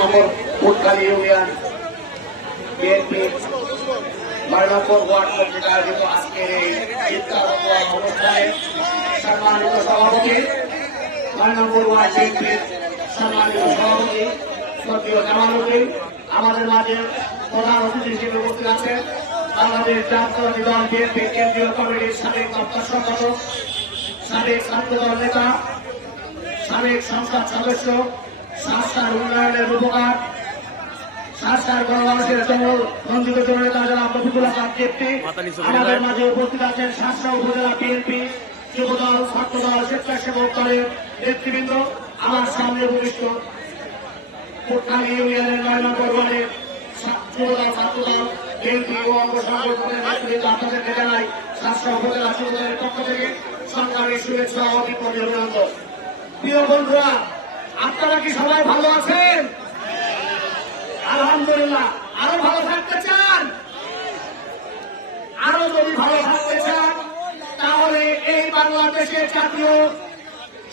নম্বর কোটখালী union BNP 9 নম্বর word কর্তৃক আয়োজিত আজকের এই ইফতার অনুষ্ঠানে সম্মানিত সভাপতি 9 নম্বর ওয়ার্ড বিএনপির সম্মানিত সভাপতি সক্রিয় জামালউদ্দিন, আমাদের মাঝে প্রধান অতিথি হিসেবে উপস্থিত আছেন বাংলাদেশ জাতীয়তাবাদী দল বিএনপি কেন্দ্রীয় কমিটির সাবেক দপ্তর সম্পাদক, সাবেক ছাত্রদল নেতা, সাবেক সংসদ সদস্য, সংস্থার উন্নয়নের রূপকার, সংস্থার গণমানুষের নন্দিত জননেতা জনাব রফিকুল হাসান চেপ্টি, আমাদের মাঝে উপস্থিত আছেন শাসা উপজেলা বিএনপি যুবদল, ছাত্রদল, স্বেচ্ছাসেবক দলের নেতৃবৃন্দ, আমার সামনে উপবিষ্ট কোটখালী ইউনিয়নের 9 নম্বর ওয়ার্ডের যুবদল, ছাত্রদল, বিএনপি ও অঙ্গ সংগঠনের নেতৃবৃন্দ, আপনাদেরকে জানাই শাসা উপজেলা যুবদলের পক্ষ থেকে সরকারি শুভেচ্ছা ও বিপ্লবী অভিনন্দন। প্রিয় বন্ধুরা, আপনারা কি সবাই ভালো আছেন? আলহামদুলিল্লাহ। আরো ভালো থাকতে চান? আরো যদি ভালো থাকতে চান তাহলে এই বাংলাদেশের জাতীয়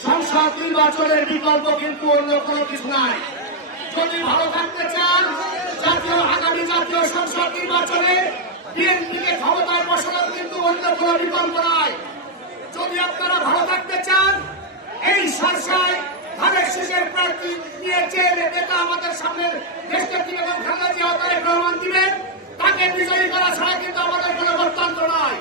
সংসদ নির্বাচনের বিকল্প কিন্তু অন্য কোনো কিছু নাই। যদি ভালো থাকতে চান, আগামী জাতীয় সংসদ নির্বাচনে বিএনপিকে ক্ষমতায় বসানোর কিন্তু অন্য কোনো বিকল্প নাই। যদি আপনারা ভালো থাকতে চান, এই সরকার ধানের শীষের প্রার্থী নিয়ে যে নেতা আমাদের সামনে দেশটাকে এবং খালেদা জিয়া তারেক রহমান দিবেন, তাকে বিজয়ী করা ছাড়া কিন্তু আমাদের কোনো গণতন্ত্র নয়।